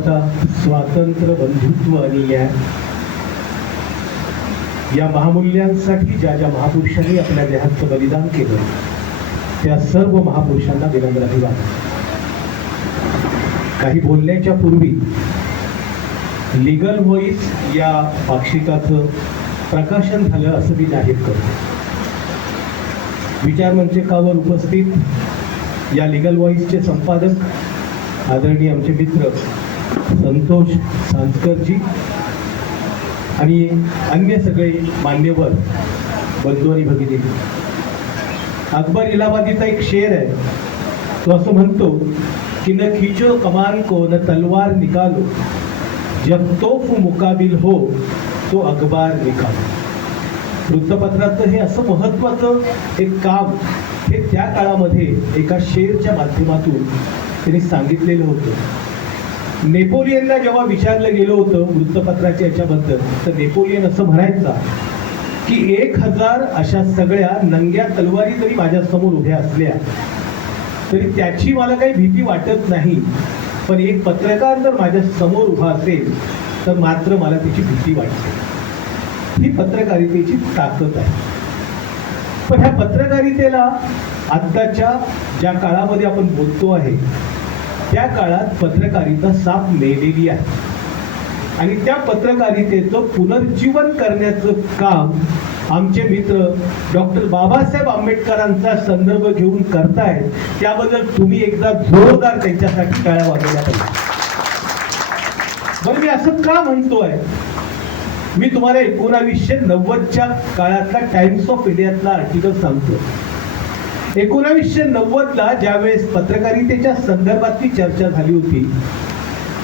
समता स्वातंत्र्य बंधुत्व आणि न्याय या महामूल्यांसाठी ज्या ज्या महापुरुषांनी आपल्या देहाचं बलिदान केलं त्या सर्व महापुरुषांना विनम्र अभिवादन. काही बोलण्याच्या पूर्वी लिगल व्हॉइस या पाक्षिकाचं प्रकाशन झालं असं मी जाहीर करतो. विचारमंचकावर उपस्थित या लिगल व्हॉइसचे संपादक आदरणीय आमचे मित्र संतोष सांसकरजी आणि अन्य सगळे मान्यवर बंधू आणि भगिनी. अकबर इलाहाबादीचा एक शेर आहे. तो असं म्हणतो की न खिचो कमान को न तलवार निकालो. जब तोफ मुकाबिल हो तो अखबार निकालो. वृत्तपत्राचं हे असं महत्त्वाचं एक काम हे त्या काळामध्ये एका शेरच्या माध्यमातून त्यांनी सांगितलेलं होतं. नेपोलियनला जेव्हा विचारलं गेलं होतं वृत्तपत्राच्या याच्याबद्दल तर नेपोलियन असं म्हणायचा की एक हजार अशा सगळ्या नंग्या तलवारी जरी माझ्यासमोर उभ्या असल्या तरी त्याची मला काही भीती वाटत नाही. पण एक पत्रकार जर माझ्यासमोर उभा असेल तर मात्र मला त्याची भीती वाटते. ही पत्रकारितेची ताकद आहे. पण ह्या पत्रकारितेला आत्ताच्या ज्या काळामध्ये आपण बोलतो आहे त्या काळात पत्रकारिता साप नेलेली आहे. आणि त्या पत्रकारितेचं पुनर्जीवन करण्याचं काम आमचे मित्र डॉक्टर बाबासाहेब आंबेडकरांचा संदर्भ घेऊन करतायत त्याबद्दल तुम्ही एकदा जोरदार त्यांच्यासाठी टाळ्या वाजवल्या पाहिजे. बरं मी असं का म्हणतोय? मी तुम्हाला एकोणावीसशे नव्वदच्या काळातला टाइम्स ऑफ इंडियातला आर्टिकल सांगतो एकोणावीसशे नव्वदला ज्यावेळेस पत्रकारितेच्या संदर्भातली चर्चा झाली होती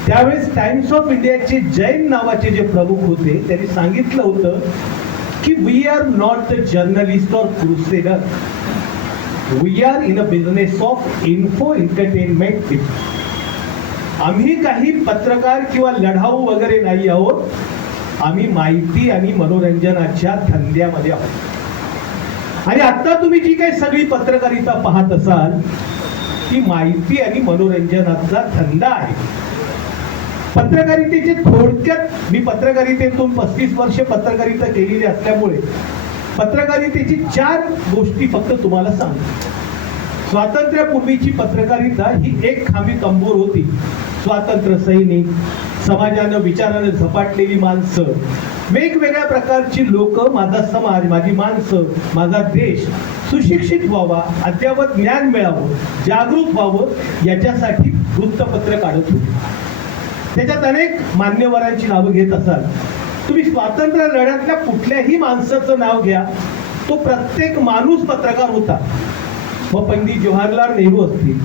त्यावेळेस टाइम्स ऑफ इंडियाचे जैन नावाचे जे प्रमुख होते त्यांनी सांगितलं होतं की we are not the journalist or crusader we are in a business of info entertainment आम्ही काही पत्रकार किंवा लढाऊ वगैरे नाही आहोत. आम्ही माहिती आणि मनोरंजनाच्या धंद्यामध्ये आहोत. आणि आता तुम्ही जी काही सगळी पत्रकारिता पाहत असाल ती माहिती आणि मनोरंजनाचा धंदा आहे. पत्रकारितेचे थोडक्यात मी पत्रकारितेतून पस्तीस वर्ष पत्रकारिता केलेली असल्यामुळे पत्रकारितेची चार गोष्टी फक्त तुम्हाला सांगतो. स्वातंत्र्यापूर्वीची पत्रकारिता ही एक खांबी तंबूर होती. स्वातंत्र्य सैनिक समाजानं विचारानं झपाटलेली माणसं वेगवेगळ्या प्रकारची लोक माझा समाज माझी माणसं माझा देश सुशिक्षित व्हावा अद्यावत ज्ञान मिळावं जागरूक व्हावं याच्यासाठी वृत्तपत्र काढत होते. त्याच्यात अनेक मान्यवरांची नावं घेत असाल. तुम्ही स्वातंत्र्य लढ्यातल्या कुठल्याही माणसाचं नाव घ्या. तो प्रत्येक माणूस पत्रकार होता. मग पंडित जवाहरलाल नेहरू असतील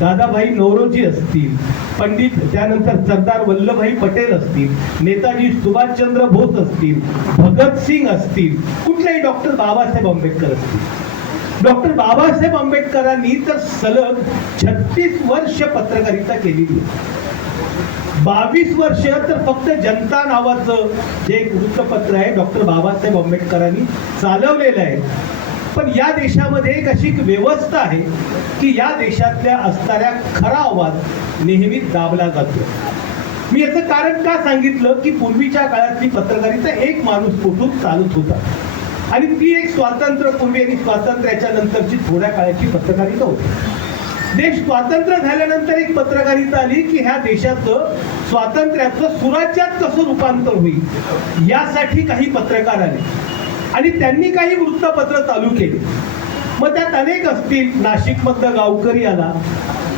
दादाभाई नौरोजी असतील पंडित त्यानंतर सरदार वल्लभभाई पटेल असतील नेताजी सुभाषचंद्र बोस असतील भगतसिंग असतील कुठलेही डॉक्टर बाबासाहेब आंबेडकर असतील. डॉक्टर बाबासाहेब आंबेडकरांनी तर सलग छत्तीस वर्ष पत्रकारिता केलेली बावीस वर्ष तर फक्त जनता नावाचं जे एक वृत्तपत्र आहे डॉक्टर बाबासाहेब आंबेडकरांनी चालवलेलं आहे. पण या देशामध्ये एक अशी एक व्यवस्था आहे की या देशातल्या असणाऱ्या खरा आवाज नेहमी दाबला जातो. मी याचं कारण का सांगितलं? की पूर्वीच्या काळातली पत्रकारिता एक माणूस कुठून चालत होता. आणि ती एक स्वातंत्र्यपूर्वी आणि स्वातंत्र्याच्या नंतरची थोड्या काळाची पत्रकारिता होती. देश स्वातंत्र्य झाल्यानंतर एक पत्रकारिता आली की ह्या देशाचं स्वातंत्र्याचं सुराज्यात कसं रूपांतर होईल? यासाठी काही पत्रकार आले. आणि त्यांनी काही वृत्तपत्र चालू केले. मग त्यात अनेक असतील नाशिकमधलं गावकरी आला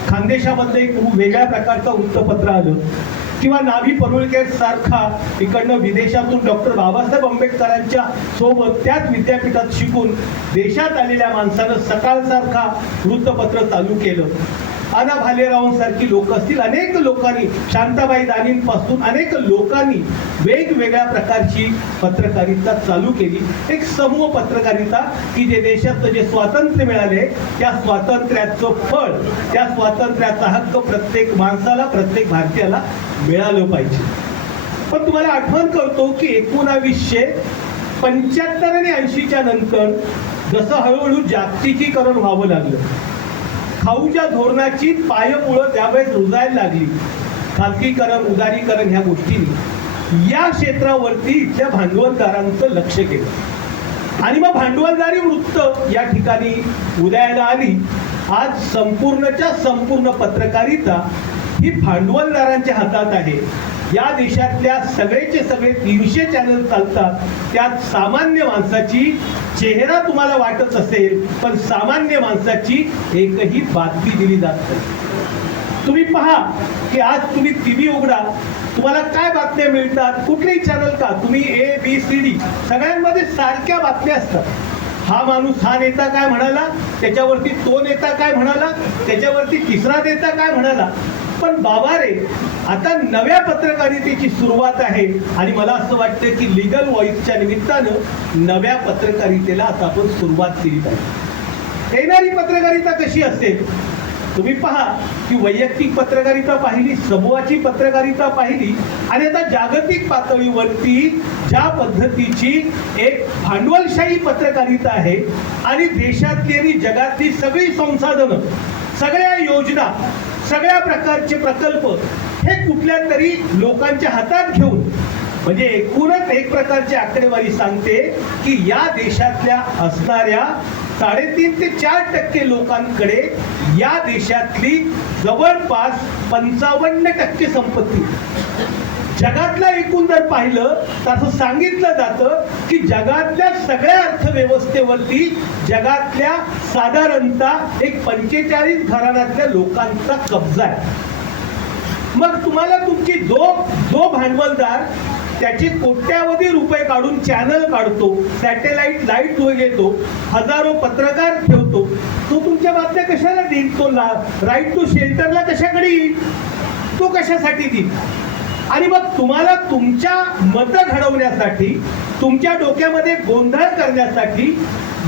खानदेशामधलं एक वेगळ्या प्रकारचं वृत्तपत्र आलं किंवा नाभी परुळकर सारखा इकडनं विदेशातून डॉक्टर बाबासाहेब आंबेडकरांच्या सोबत त्याच विद्यापीठात शिकून देशात आलेल्या माणसानं सकाळसारखा वृत्तपत्र चालू केलं. अना भालेरावांसारखी लोक असतील. अनेक लोकांनी शांताबाई दानींपासून अनेक लोकांनी वेगवेगळ्या प्रकारची पत्रकारिता चालू केली. एक समूह पत्रकारिता की जे देशाचं जे स्वातंत्र्य मिळाले त्या स्वातंत्र्याचं फळ त्या स्वातंत्र्याचा हक्क प्रत्येक माणसाला प्रत्येक भारतीयाला मिळालं पाहिजे. पण तुम्हाला आठवण करतो की एकोणावीसशे पंच्याहत्तर आणि ऐंशीच्या नंतर जसं हळूहळू जागतिकीकरण व्हावं लागलं खाऊच्या धोरणाची पायमुळं त्यावेळेस रुजायला लागली. खाजगीकरण उदारीकरण ह्या गोष्टींनी या क्षेत्रावरती इथल्या भांडवलदारांचं लक्ष केलं. आणि मग भांडवलदारी वृत्त या ठिकाणी उदयाला आली. आज संपूर्णच्या संपूर्ण पत्रकारिता ही भांडवलदारांच्या हातात आहे. या देशातल्या सगळेचे सगळे तीनशे चॅनल चालतात. त्यात सामान्य माणसाची चेहरा तुम्हाला वाटत असेल पण सामान्य माणसाची एकही बातमी दिली जात नाही. तुम्ही पहा की आज तुम्ही टीव्ही उघडा तुम्हाला काय बातम्या मिळतात कुठलेही चॅनल का? तुम्ही ए बी सी डी सगळ्यांमध्ये सारख्या बातम्या असतात. हा माणूस हा नेता काय म्हणाला? त्याच्यावरती तो नेता काय म्हणाला? त्याच्यावरती तिसरा नेता काय म्हणाला? पण बाबा रे आता नव्या पत्रकारितेची सुरुवात आहे. आणि मला असं वाटतं की लिगल व्हॉइसच्या निमित्तानं नव्या पत्रकारितेला आता आपण सुरुवात केली पाहिजे. येणारी पत्रकारिता कशी असेल? तुम्ही पहा की वैयक्तिक पत्रकारिता पाहिली समूहाची पत्रकारिता पाहिली आणि आता जागतिक पातळीवरती ज्या पद्धतीची एक भांडवलशाही पत्रकारिता आहे आणि देशातली आणि जगातली सगळी संसाधनं सगळ्या योजना सगळ्या प्रकारचे प्रकल्प हे कुठल्या तरी लोकांच्या हातात घेऊन म्हणजे एकूणच एक प्रकारची आकडेवारी सांगते की या देशातल्या असणाऱ्या साडेतीन ते चार टक्के लोकांकडे या देशातली जवळपास पंचावन्न टक्के संपत्ती. जगातला एकूण जर पाहिलं तर असं सांगितलं जातं की जगातल्या सगळ्या अर्थव्यवस्थेवरती जगातल्या साधारणतः एक पंचेचाळीस घराण्यातल्या लोकांचा कब्जा आहे. मग तुम्हाला तुमची जो जो भांडवलदार त्याचे कोट्यावधी रुपये काढून चॅनल काढतो सॅटेलाइट लाइट घेतो हजारो पत्रकार ठेवतो तो तुमच्या बातम्या कशाला देईल? तो राईट टू शेल्टरला कशाकडे येईल? तो कशासाठी देईल? आणि मग तुम्हाला तुमच्या मतं घडवण्यासाठी तुमच्या डोक्यामध्ये गोंधळ करण्यासाठी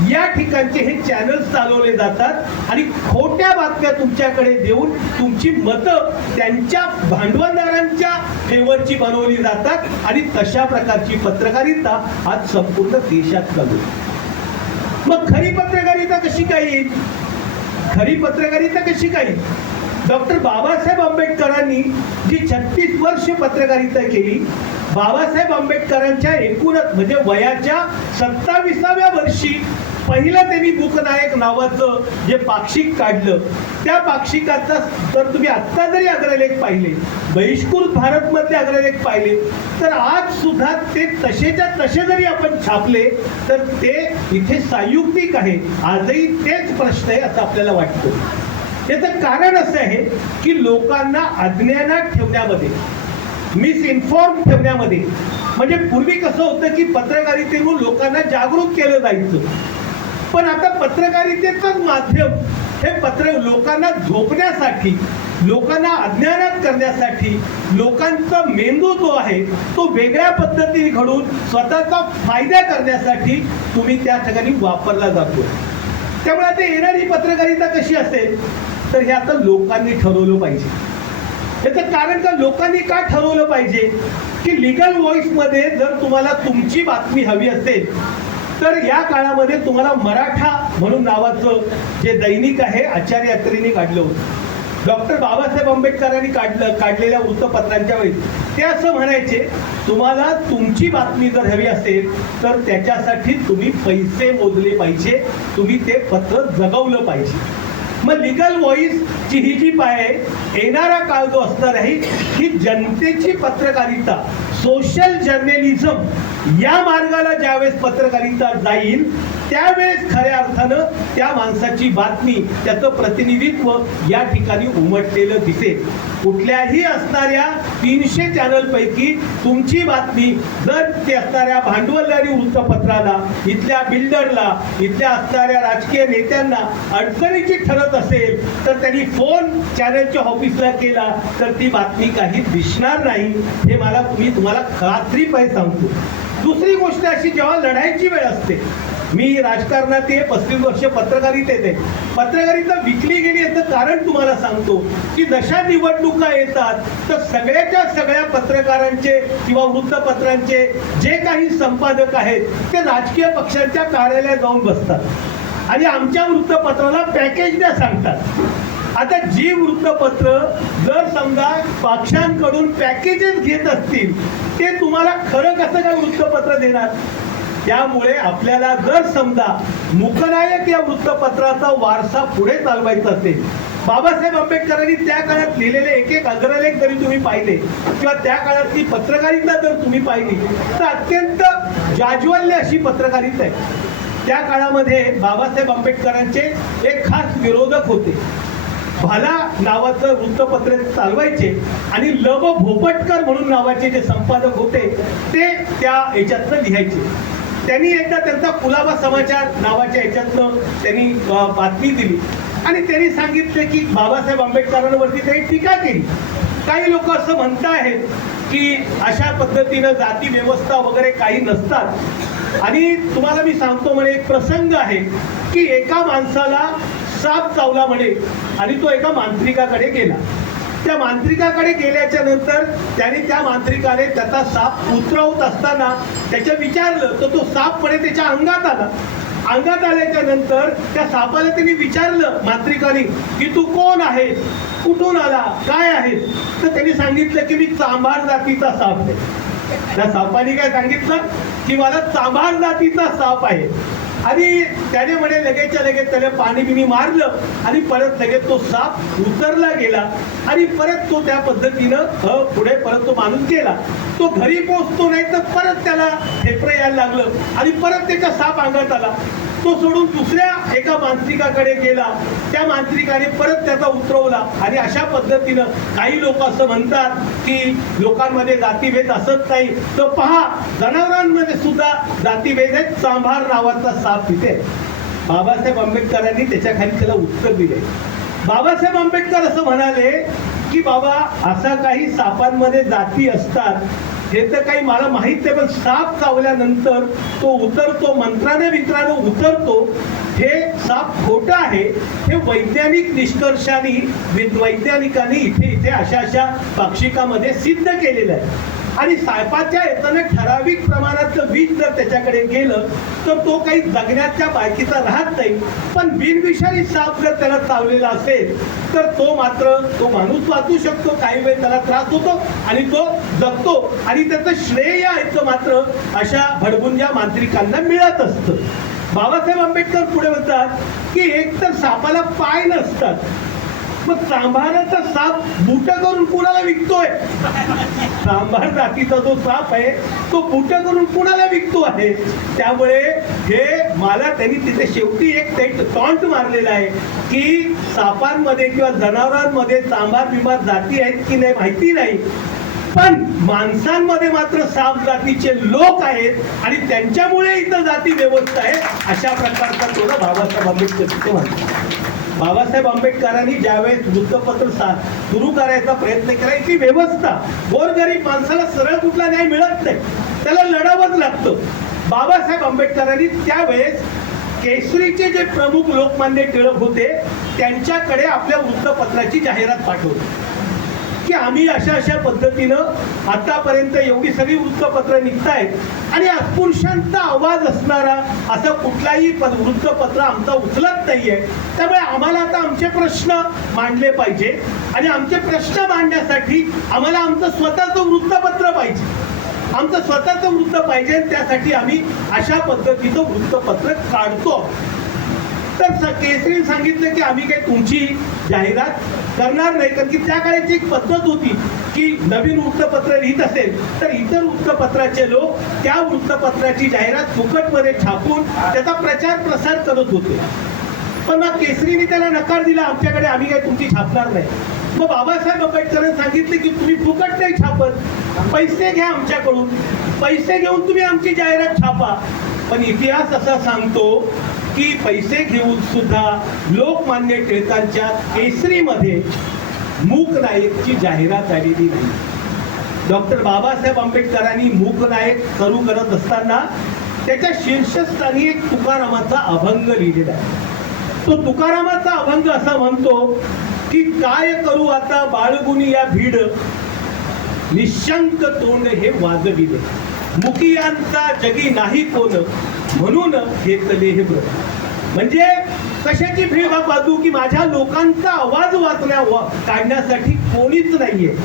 या ठिकाणचे हे चॅनल्स चालवले जातात आणि खोट्या बातम्या तुमच्याकडे देऊन तुमची मतं त्यांच्या भांडवलदारांच्या फेवरची बनवली जातात आणि तशा प्रकारची पत्रकारिता आज संपूर्ण देशात चालू मग खरी पत्रकारिता कशी काही येईल खरी पत्रकारिता कशी काही येईल? डॉक्टर बाबासाहेब आंबेडकरांनी जी छत्तीस वर्ष पत्रकारिता केली बाबासाहेब आंबेडकरांच्या एकूणच म्हणजे वयाच्या सत्ताविसाव्या वर्षी पहिलं त्यांनी बुकनायक नावाचं जे पाक्षिक काढलं त्या पाक्षिकाचा जर तुम्ही आत्ता जरी अग्रलेख पाहिले बहिष्कृत भारतमधले अग्रलेख पाहिले तर आज सुद्धा ते तसेच्या तसे जरी आपण छापले तर ते इथे संयुक्तिक आहे. आजही तेच प्रश्न आहे असं आपल्याला वाटतं. याचं कारण असं आहे की लोकांना अज्ञानात ठेवण्यामध्ये मिस इन्फॉर्म ठेवण्यामध्ये म्हणजे पूर्वी कसं होतं की पत्रकारितेतून लोकांना जागरूक केलं जायचं. पण आता पत्रकारितेचं माध्यम हे पत्र लोकांना झोपण्यासाठी लोकांना अज्ञानात करण्यासाठी लोकांचा मेंदू जो आहे तो वेगळ्या पद्धतीने घडून स्वतःचा फायदा करण्यासाठी तुम्ही त्या ठिकाणी वापरला जातो त्यामुळे आता येणारी पत्रकारिता कशी असेल? तर हे आता लोकांनी ठरवलं पाहिजे. याचं कारण का लोकांनी का ठरवलं पाहिजे? की लिगलमध्ये जर तुम्हाला तुमची बातमी हवी असेल तर या काळामध्ये तुम्हाला मराठा म्हणून नावाचं जे दैनिक आहे आचार्य अत्रेंनी काढलं होतं. डॉक्टर बाबासाहेब आंबेडकरांनी काढलं काढलेल्या वृत्तपत्रांच्या वेळी. ते असं म्हणायचे तुम्हाला तुमची बातमी जर हवी असेल तर त्याच्यासाठी तुम्ही पैसे मोजले पाहिजे. तुम्ही ते पत्र जगवलं पाहिजे. मग लिगल ची ही जी पाय येणारा काळ जो असणार आहे ही जनतेची पत्रकारिता सोशल जर्नलिझम या मार्गाला ज्यावेळेस पत्रकारिता जाईल त्यावेळेस खऱ्या अर्थानं त्या माणसाची बातमी त्याचं प्रतिनिधित्व या ठिकाणी उमटलेलं दिसेल. कुठल्याही असणाऱ्या तीनशे चॅनलपैकी तुमची बातमी जर ते असणाऱ्या भांडवलदारी वृत्तपत्राला इथल्या बिल्डरला इथल्या असणाऱ्या राजकीय नेत्यांना अडचणीची ठरत असेल तर त्यांनी फोन चॅनलच्या ऑफिसला केला तर ती बातमी काही दिसणार नाही. हे मला तुम्ही तुम्हाला खात्री पाहिजे सांगतो. दुसरी गोष्ट अशी जेव्हा लढाईची वेळ असते मी राजकारणात हे पस्तीस वर्ष पत्रकारितेत आहे. पत्रकारिता विकली गेली याचं कारण तुम्हाला सांगतो की जशा निवडणुका येतात तर सगळ्याच्या सगळ्या पत्रकारांचे किंवा वृत्तपत्रांचे जे काही संपादक आहेत ते राजकीय पक्षांच्या कार्यालयात जाऊन बसतात. आणि आमच्या वृत्तपत्राला पॅकेज द्या सांगतात. आता जी वृत्तपत्र जर समजा पक्षांकडून पॅकेजेस घेत असतील ते तुम्हाला खरं कसं काय वृत्तपत्र देणार? त्यामुळे आपल्याला जर समजा मुकनायक या वृत्तपत्राचा वारसा पुढे चालवायचा असेल बाबासाहेब आंबेडकरांनी त्या काळात लिहिलेले एक एक अग्रलेख जरी तुम्ही पाहिले किंवा त्या काळातली पत्रकारिता जर तुम्ही पाहिली तर अत्यंत जाज्वल्य अशी पत्रकारिता आहे. त्या काळामध्ये बाबासाहेब आंबेडकरांचे एक खास विरोधक होते. भाला नावाचं वृत्तपत्र चालवायचे आणि लव भोपटकर म्हणून नावाचे जे संपादक होते ते त्या याच्यातनं लिहायचे. त्यांनी एकदा त्यांचा कुलाबा समाचार नावाच्या याच्यातनं त्यांनी बातमी दिली. आणि त्यांनी सांगितले की बाबासाहेब आंबेडकरांवरती त्यांनी टीका केली. काही लोक असं म्हणतायत की अशा पद्धतीनं जाती व्यवस्था वगैरे काही नसतात. आणि तुम्हाला मी सांगतो म्हणे एक प्रसंग आहे की एका माणसाला साप चावला म्हणे आणि तो एका मांत्रिकाकडे गेला. त्या मांत्रिकाकडे गेल्याच्यानंतर त्याने त्या मांत्रिकाने त्याचा साप उतरवत असताना त्याच्या विचारलं तर तो साप म्हणे त्याच्या अंगात आला. अंगात आल्याच्यानंतर त्या सापाला त्यांनी विचारलं मांत्रिकाने की तू कोण आहेस? कुठून आला? काय आहेस? तर त्यांनी सांगितलं की मी चांभार जातीचा साप आहे. त्या सापाने काय सांगितलं? की मला चांभार जातीचा साप आहे. आणि त्याने म्हणे लगेचच्या लगेच त्याला पाणी बिणी मारलं आणि परत लगेच तो साप उतरला गेला आणि परत तो त्या पद्धतीनं पुढे परत तो माणूस गेला. तो घरी पोचतो नाही तर परत त्याला ठेपरं यायला लागलं आणि परत त्याचा साप अंगात आला. तो सोडून दुसऱ्या एका मांत्रिकाकडे गेला. त्या मांत्रिकाने परत त्याचा उतरवला. आणि अशा पद्धतीनं काही लोक असं म्हणतात की लोकांमध्ये जातीभेद असत नाही. तर पहा जनावरांमध्ये सुद्धा जातीभेद आहेत. सांभार नावाचा साप तिथे बाबासाहेब आंबेडकरांनी त्याच्याखाली त्याला उत्तर दिले. बाबासाहेब आंबेडकर असं म्हणाले की बाबा असा काही सापांमध्ये जाती असतात हे तर काही मला माहीत नाही पण साप चावल्यानंतर तो उतरतो मंत्राने मित्राने उतरतो. हे साप खोटं आहे हे वैज्ञानिक निष्कर्षाने वि- वैज्ञानिकांनी इथे इथे अशा अशा पाक्षिकामध्ये सिद्ध केलेलं आहे. आणि सायपाच्या येताना ठराविक प्रमाणाचं वीज जर त्याच्याकडे गेलं तर तो काही जगण्याच्या बायकीचा राहत नाही. पण बिनविषारी साप जर त्याला चावलेला असेल तर तो मात्र तो माणूस वाचू शकतो. काही वेळ त्याला त्रास होतो आणि तो जगतो. आणि त्याचं श्रेय आहे मात्र अशा भडबुंजा मांत्रिकांना मिळत असतं. बाबासाहेब आंबेडकर पुढे म्हणतात की एक तर सापाला पाय नसतात. मग सांभाराचा साप बुट करून कुणाला विकतोय? सांभार जातीचा जो साप आहे तो बुट करून कुणाला विकतो आहे? त्यामुळे हे मला त्यांनी तिथे शेवटी एक ते टॉन्ट मारलेला आहे की सापांमध्ये किंवा जनावरांमध्ये सांभार बिमार जाती आहेत की नाही माहिती नाही. पण माणसांमध्ये मात्र साप जातीचे लोक आहेत आणि त्यांच्यामुळे इथं जाती व्यवस्था आहे अशा प्रकारचा तोडा बाबासाहेब आंबेडकर तिथे म्हणतात. बाबासाहेब आंबेडकरांनी ज्यावेळेस वृत्तपत्र सा- सुरू करायचा प्रयत्न करायची व्यवस्था. गोरगरीब माणसाला सरळ कुठला न्याय मिळत नाही. त्याला लढावंच लागतं. बाबासाहेब आंबेडकरांनी त्यावेळेस केसरीचे जे प्रमुख लोकमान्य टिळक होते त्यांच्याकडे आपल्या वृत्तपत्राची जाहिरात पाठवली. की आम्ही अशा अशा पद्धतीनं आतापर्यंत एवढी सगळी वृत्तपत्र निघतायत. आणि अस्पृश्यांचा आवाज असणारा असं कुठलाही वृत्तपत्र आमचा उचलत नाहीये. त्यामुळे आम्हाला आता आमचे प्रश्न मांडले पाहिजे. आणि आमचे प्रश्न मांडण्यासाठी आम्हाला आमचं स्वतःचं वृत्तपत्र पाहिजे. आमचं स्वतःचं वृत्त पाहिजे त्यासाठी आम्ही अशा पद्धतीचं वृत्तपत्र काढतो तर केसरी केसरीने सांगितलं की आम्ही काही तुमची जाहिरात करणार नाही कारण की त्या काळाची एक पद्धत होती की नवीन वृत्तपत्र लिहित असेल तर इतर वृत्तपत्राचे लोक त्या वृत्तपत्राची जाहिरात फुकटमध्ये छापून त्याचा प्रचार प्रसार करत होते. पण मग केसरीने त्याला नकार दिला आमच्याकडे आम्ही काही तुमची छापणार नाही. मग बाबासाहेब आंबेडकरांनी सांगितले की तुम्ही फुकट नाही छापत पैसे घ्या आमच्याकडून. पैसे घेऊन तुम्ही आमची जाहिरात छापा. पण इतिहास असा सांगतो की पैसे घेऊन सुद्धा लोकमान्य टिळकांच्या केसरीमध्ये मूक नायकची जाहिरात आलेली नाही. डॉक्टर बाबासाहेब आंबेडकरांनी मूक नायक सुरू करत असताना त्याच्या शीर्षस्थानी एक तुकारामाचा अभंग लिहिलेला आहे. तो तुकारामाचा अभंग असा म्हणतो की काय करू आता बाळगुनी या भीड? निशंक तोंड हे वाजविले. मुखियांचा जगी नाही कोण? म्हणून घेतले हे व्रत म्हणजे कशाची भीड बाजू की माझ्या लोकांचा आवाज वाचण्या काढण्यासाठी कोणीच नाहीये.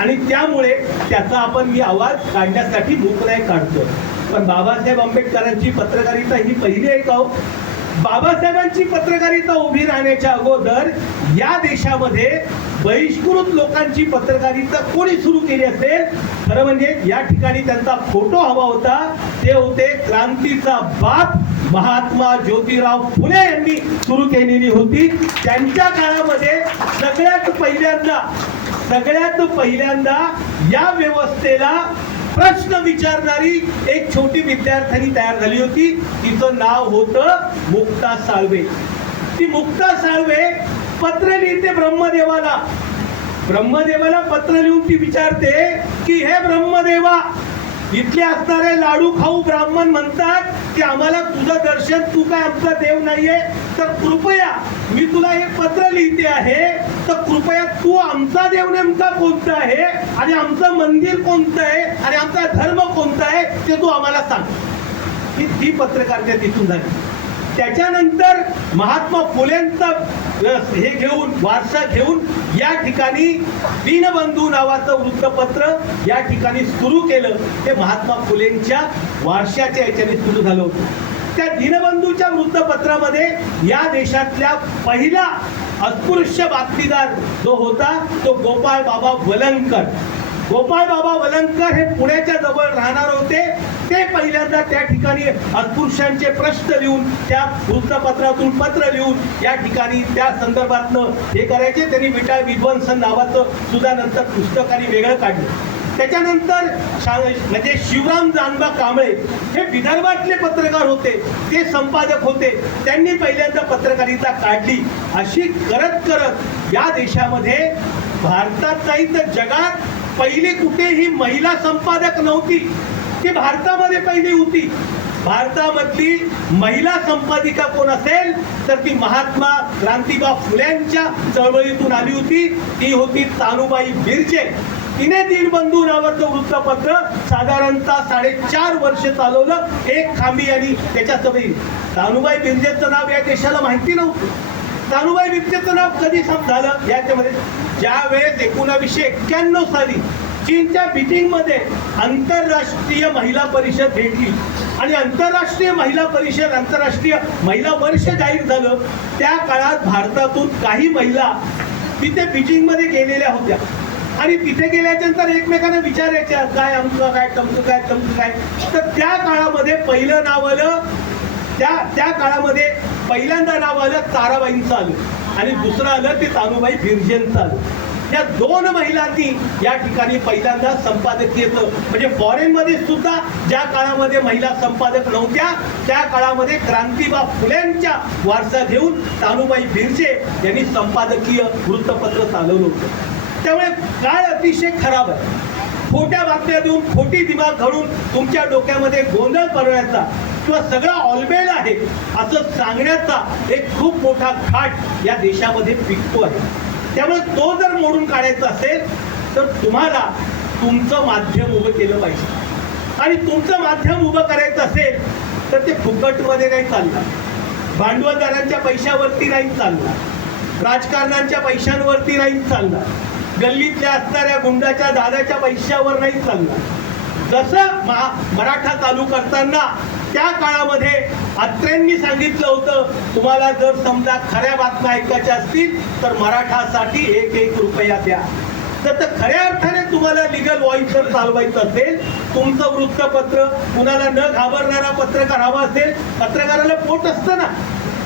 आणि त्यामुळे त्याचा आपण मी आवाज काढण्यासाठी मोकळाय काढतो पण बाबासाहेब आंबेडकरांची पत्रकारिता ही पहिली आहे का हो? बाबासाहेबांची पत्रकारिता उभी राहण्याच्या अगोदर या देशामध्ये बहिष्कृत लोकांची पत्रकारिता कोणी सुरू केली असेल? खरं म्हणजे या ठिकाणी त्यांचा फोटो हवा होता. ते होते क्रांतीचा बाप महात्मा ज्योतिराव फुले यांनी सुरू केलेली होती. त्यांच्या काळामध्ये सगळ्यात पहिल्यांदा सगळ्यात पहिल्यांदा या व्यवस्थेला प्रश्न विचारणारी एक छोटी विद्यार्थ्यांनी तयार झाली होती. तिचं नाव होतं मुक्ता साळवे. ती मुक्ता साळवे पत्र लिहिते ब्रह्मदेवाला. ब्रह्मदेवाला पत्र लिहून ती विचारते की हे ब्रह्मदेवा इथले असणारे लाडू खाऊ ब्राह्मण म्हणतात की आम्हाला तुझं दर्शन तू काय आमचा देव नाहीये? तर कृपया मी तुला हे पत्र लिहिते आहे तर कृपया तू आमचा देव नेमका कोणता आहे? आणि आमचं मंदिर कोणतं आहे? आणि आमचा धर्म कोणता आहे? ते तू आम्हाला सांग. ही ती पत्रकारिता तिथून झाली. त्याच्यानंतर महात्मा फुलेंचा हे घेऊन वारसा घेऊन या ठिकाणी दीनबंधू नावाचं वृत्तपत्र या ठिकाणी सुरू केलं. ते महात्मा फुलेंच्या वारशाच्या याच्याने सुरू झालं होतं. त्या दीनबंधूच्या वृत्तपत्रामध्ये या देशातल्या पहिला अस्पृश्य बातमीदार जो होता तो गोपाळ बाबा वलंकर. गोपाळ बाबा वलंकर हे पुण्याच्या जवळ राहणार होते. ते पहिल्यांदा त्या ठिकाणी अस्पृश्यांचे प्रश्न लिहून त्या वृत्तपत्रातून पत्र लिहून या ठिकाणी त्या संदर्भातनं हे करायचे. त्यांनी विटाळ विध्वंसन नावाचं सुद्धा नंतर पुस्तक आणि वेगळं काढलं. त्याच्यानंतर म्हणजे शिवराम जानबा कांबळे हे विदर्भातले पत्रकार होते. ते संपादक होते. त्यांनी पहिल्यांदा पत्रकारिता काढली. अशी करत करत या देशामध्ये भारतात नाही तर जगात पहिली कुठेही महिला संपादक नव्हती ती भारतामध्ये पहिली होती. भारतामधली महिला संपादिका कोण असेल तर ती महात्मा क्रांतीबा फुल्यांच्या चळवळीतून आली होती. ती होती तानुबाई बिरजे. तिने दीनबंधू नावाचं वृत्तपत्र साधारणतः साडेचार वर्ष चालवलं एक खांबी आणि त्याच्या सवयी तानुबाई बिरजेचं नाव या देशाला माहिती नव्हतं. तानुबाई बिरजेचं नाव कधी झालं? याच्यामध्ये ज्या वेळेस एकोणावीसशे एक्क्याण्णव साली चीनच्या बीजिंगमध्ये आंतरराष्ट्रीय महिला परिषद भेटली आणि आंतरराष्ट्रीय महिला परिषद आंतरराष्ट्रीय महिला वर्ष जाहीर झालं त्या काळात भारतातून काही महिला तिथे बीजिंगमध्ये गेलेल्या होत्या. आणि तिथे गेल्याच्यानंतर एकमेकांना विचारायच्या काय आमचं काय तमचं काय तमचं काय? तर त्या काळामध्ये पहिलं नाव आलं त्या त्या काळामध्ये पहिल्यांदा नाव आलं ताराबाईंचं आलं. आणि दुसरं आलं ते तानुबाई बिर्जेंचं आलं या दोन महिलांनी या ठिकाणी पहिल्यांदा संपादकीयचं म्हणजे फॉरेनमध्ये सुद्धा ज्या काळामध्ये महिला संपादक नव्हत्या त्या काळामध्ये क्रांतीबा फुल्यांच्या वारसा घेऊन तानुबाई भिरसे यांनी संपादकीय वृत्तपत्र चालवलं होतं. त्यामुळे काळ अतिशय खराब आहे. खोट्या बातम्या देऊन खोटी दिमाग घडून तुमच्या डोक्यामध्ये गोंधळ करण्याचा किंवा सगळा ऑलबेल आहे असं सांगण्याचा एक खूप मोठा घाट या देशामध्ये पिकतो आहे. त्यामुळे तो जर मोडून काढायचा असेल तर तुम्हाला तुमचं माध्यम उभं केलं पाहिजे. आणि तुमचं माध्यम उभं करायचं असेल तर ते फुकटमध्ये नाही चालणार. भांडवलदारांच्या पैशावरती नाही चालणार. राजकारणांच्या पैशांवरती नाही चालणार. गल्लीतल्या असणाऱ्या गुंडाच्या दादाच्या पैशावर नाही चालणार. जसं मा मराठा चालू करताना त्या काळामध्ये अत्र्यांनी सांगितलं होतं तुम्हाला जर समजा खऱ्या बातम्या ऐकायच्या असतील तर मराठासाठी एक एक रुपया द्या. तर तर खऱ्या अर्थाने तुम्हाला लिगल व्हॉइस जर चालवायचं असेल तुमचं वृत्तपत्र कुणाला न घाबरणारा पत्रकार हवा असेल पत्रकाराला पोट असतं ना.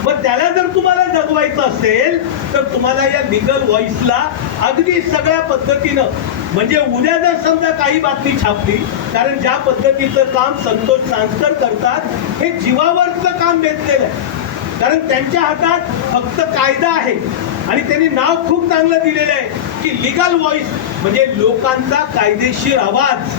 मग त्याला जर तुम्हाला जगवायचं असेल तर तुम्हाला या लिगल व्हॉइसला अगदी सगळ्या पद्धतीनं म्हणजे उद्या जर समजा काही बातमी छापली कारण ज्या पद्धतीचं काम संतोष सांस्कर करतात हे जीवावरचं काम घेतलेलं आहे. कारण त्यांच्या हातात फक्त कायदा आहे. आणि त्यांनी नाव खूप चांगलं दिलेलं आहे की लिगल व्हॉइस म्हणजे लोकांचा कायदेशीर आवाज.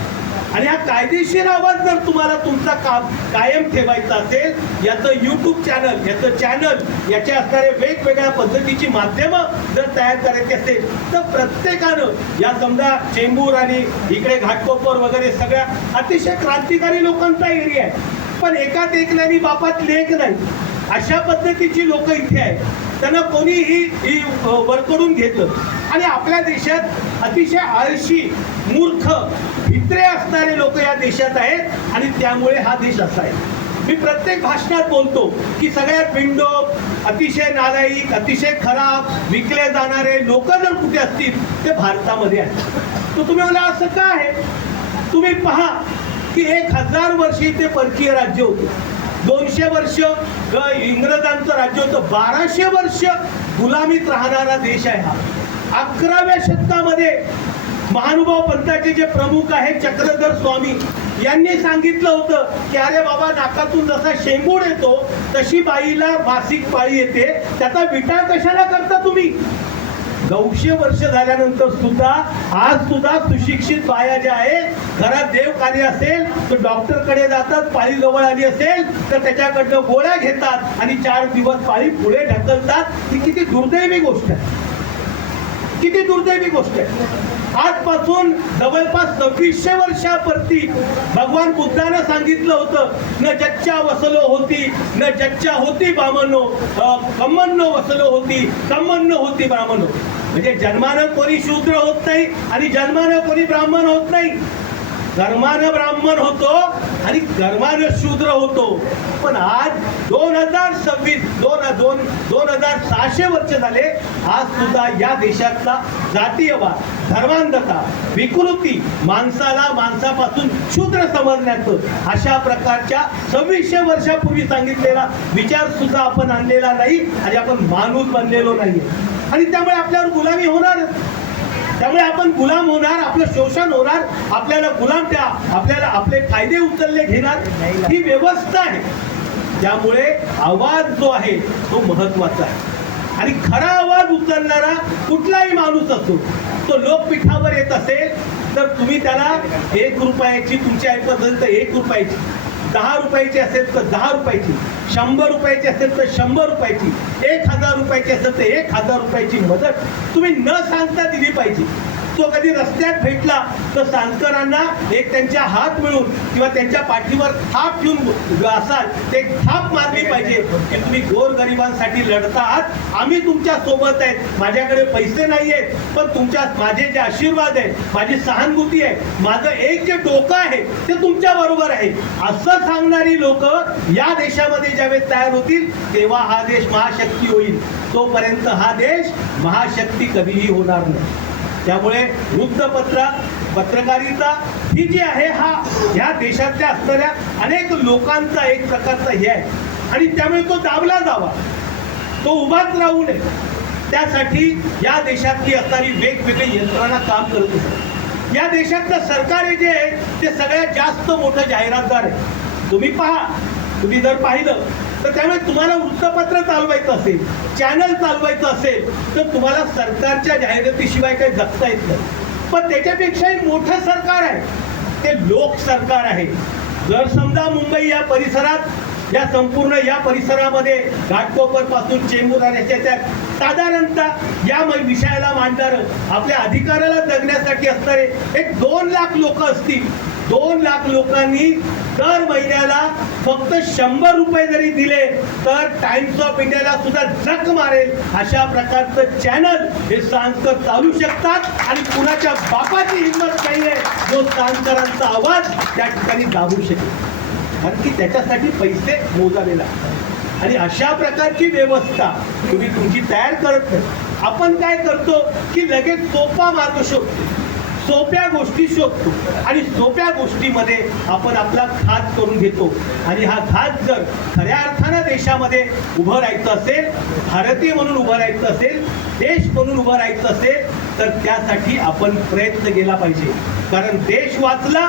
आणि हा कायदेशीर आवाज जर तुम्हाला तुमचा काम कायम ठेवायचा असेल याचं युट्यूब चॅनल याचं चॅनल याचे असणारे वेगवेगळ्या पद्धतीची माध्यमं जर तयार करायची असेल तर प्रत्येकानं या समजा चेंबूर आणि इकडे घाटकोपर वगैरे सगळ्या अतिशय क्रांतिकारी लोकांचा एरिया आहे. पण एकात एकल्यानी बापात लेख नाही. अशा पद्धतीची लोक इथे आहेत. त्यांना कोणीही ही वरकडून घेतं. आणि आपल्या देशात अतिशय आळशी मूर्ख भित्रे असणारे लोक या देशात आहेत आणि त्यामुळे हा देश असा आहे. मी प्रत्येक भाषणात बोलतो की सगळ्यात बिंडोक अतिशय नालायक अतिशय खराब विकले जाणारे लोक जर कुठे असतील ते भारतामध्ये आहेत. तर तुम्ही मला असं का आहे? तुम्ही पहा की एक हजार वर्षी ते परकीय राज्य होतं. दोनशे वर्ष इंग्रजांचं राज्य होतं. बाराशे वर्ष गुलामीत राहणारा देश आहे हा. अकराव्या शतकामध्ये महानुभाव पंथाचे जे प्रमुख आहेत चक्रधर स्वामी यांनी सांगितलं होतं की अरे बाबा नाकातून जसा शेंगूड येतो तशी बाईला मासिक पाळी येते. त्याचा विटा कशाला करता तुम्ही? नऊशे वर्ष झाल्यानंतर सुद्धा आज सुद्धा सुशिक्षित बाया ज्या आहेत घरात देव कार्य असेल तर डॉक्टरकडे जातात पाळी जवळ आली असेल तर त्याच्याकडनं गोळ्या घेतात आणि चार दिवस पाळी पुढे ढकलतात. ही किती दुर्दैवी गोष्ट आहे. किती दुर्दैवी गोष्ट आहे. आजपासून जवळपास सव्वीसशे वर्षापर्ती भगवान बुद्धानं सांगितलं होतं न जच्चा वसलो होती न जच्चा होती ब्राह्मणो कम्मन्न वसलो होती कम्मन्न होती ब्राह्मणो म्हणजे जन्मानं कोणी शूद्र होत नाही आणि जन्मानं कोणी ब्राह्मण होत नाही. कर्मानं ब्राह्मण होतो आणि कर्मानं शूद्र होतो. पण आज दोन हजार सव्वीस दोन दोन दोन हजार सहाशे वर्ष झाले आज सुद्धा या देशातला जातीयवाद धर्मांधता विकृती माणसाला माणसापासून शूद्र समजण्याचं अशा प्रकारच्या सव्वीसशे वर्षापूर्वी सांगितलेला विचार सुद्धा आपण आणलेला नाही आणि आपण माणूस बनलेलो नाही आणि त्यामुळे आपल्यावर गुलामी होणार त्यामुळे आपण गुलाम होणार आपलं शोषण होणार आपल्याला गुलाम त्या आपल्याला आपले फायदे उचलले घेणार. ही व्यवस्था आहे. त्यामुळे आवाज जो आहे तो महत्त्वाचा आहे. आणि खरा आवाज उचलणारा कुठलाही माणूस असो तो लोकपीठावर येत असेल तर तुम्ही त्याला एक रुपयाची तुमची आई असेल तर एक रुपयाची. दहा रुपयाची असेल तर दहा रुपयाची शंभर रुपयाची असेल तर शंभर रुपयाची एक हजार रुपयाची असेल तर एक हजार रुपयाची मदत तुम्ही न सांगता दिली पाहिजे. तो कधी रस्त्यात भेटला तर सांगकरांना एक त्यांच्या हात मिळून किंवा त्यांच्या पाठीवर थाप ठेवून असाल ते थाप मारली पाहिजे की तुम्ही गोरगरिबांसाठी लढता आहात. आम्ही तुमच्यासोबत आहेत. माझ्याकडे पैसे नाही आहेत पण तुमच्या माझे जे आशीर्वाद आहेत माझी सहानुभूती आहे माझं एक जे डोकं आहे ते तुमच्या बरोबर आहे. असं सांगणारी लोक या देशामध्ये ज्यावेळेस तयार होतील तेव्हा हा देश महाशक्ती होईल. तोपर्यंत हा देश महाशक्ती कधीही होणार नाही. त्यामुळे वृत्तपत्र पत्रकारिता ही जी आहे हा ह्या देशातल्या असणाऱ्या अनेक लोकांचा एक प्रकारचा हे आहे. आणि त्यामुळे तो दाबला जावा. तो उभाच राहू नये. त्यासाठी या देशातली असणारी वेगवेगळी यंत्रणा काम करत असतात. या देशातलं सरकार हे जे आहे ते सगळ्यात जास्त मोठं जाहिरातदार आहे. तुम्ही पहा. तुम्ही जर पाहिलं तर त्यामुळे तुम्हाला वृत्तपत्र चालवायचं असेल चॅनल चालवायचं असेल तर तुम्हाला सरकारच्या जाहिरातीशिवाय काही जगता येत नाही. पण त्याच्यापेक्षाही मोठं सरकार आहे. ते लोक सरकार आहे. जर समजा मुंबई या परिसरात या संपूर्ण या परिसरामध्ये घाटकोपरपासून चेंबूर आणि त्याच्या साधारणतः या विषयाला मांडणारं आपल्या अधिकाराला जगण्यासाठी असणारे एक दोन लाख लोक असतील दोन लाख लोकांनी दर महिन्याला फक्त शंभर रुपये जरी दिले तर टाइम्स ऑफ इंडियाला सुद्धा जग मारेल अशा प्रकारचं चॅनल हे सांस्कर चालू शकतात आणि कुणाच्या बापाची हिंमत नाहीये जो सांस्करांचा आवाज त्या ठिकाणी दाबू शकेल. कारण की त्याच्यासाठी पैसे मोजावे लागतात. आणि अशा प्रकारची व्यवस्था तुम्ही तुमची तयार करत नाही. आपण काय करतो की लगेच सोपा मार्ग शोधतो सोप्या गोष्टी शोधतो. आणि सोप्या गोष्टीमध्ये आपण आपला घात करून घेतो. आणि हा घात जर खऱ्या अर्थानं देशामध्ये उभं राहायचं असेल भारतीय म्हणून उभं राहायचं असेल देश म्हणून उभं राहायचं असेल तर त्यासाठी आपण प्रयत्न केला पाहिजे. कारण देश वाचला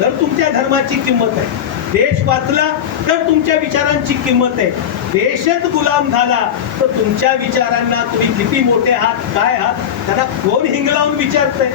तर तुमच्या धर्माची किंमत आहे. देश वाचला तर तुमच्या विचारांची किंमत आहे. देशच गुलाम झाला तर तुमच्या विचारांना तुम्ही किती मोठे आहात काय आहात त्यांना कोण हिंगलावून विचारतंय?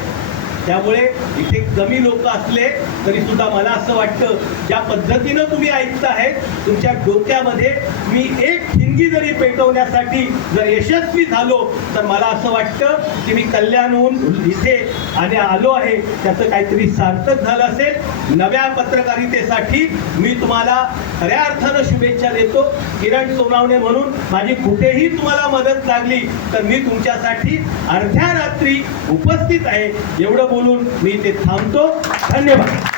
त्यामुळे इथे कमी लोक असले तरी सुद्धा मला असं वाटतं ज्या पद्धतीनं तुम्ही ऐकत आहे तुमच्या डोक्यामध्ये मी एक हिंद ठिणगी जरी पेटवण्यासाठी जर यशस्वी झालो तर मला असं वाटतं की मी कल्याणहून इथे आणि आलो आहे. त्याचं काहीतरी सार्थक झालं असेल. नव्या पत्रकारितेसाठी मी तुम्हाला खऱ्या अर्थानं शुभेच्छा देतो. किरण सोनावणे म्हणून माझी कुठेही तुम्हाला मदत लागली तर मी तुमच्यासाठी अर्ध्या रात्री उपस्थित आहे. एवढं बोलून मी ते थांब Punto. Daniel.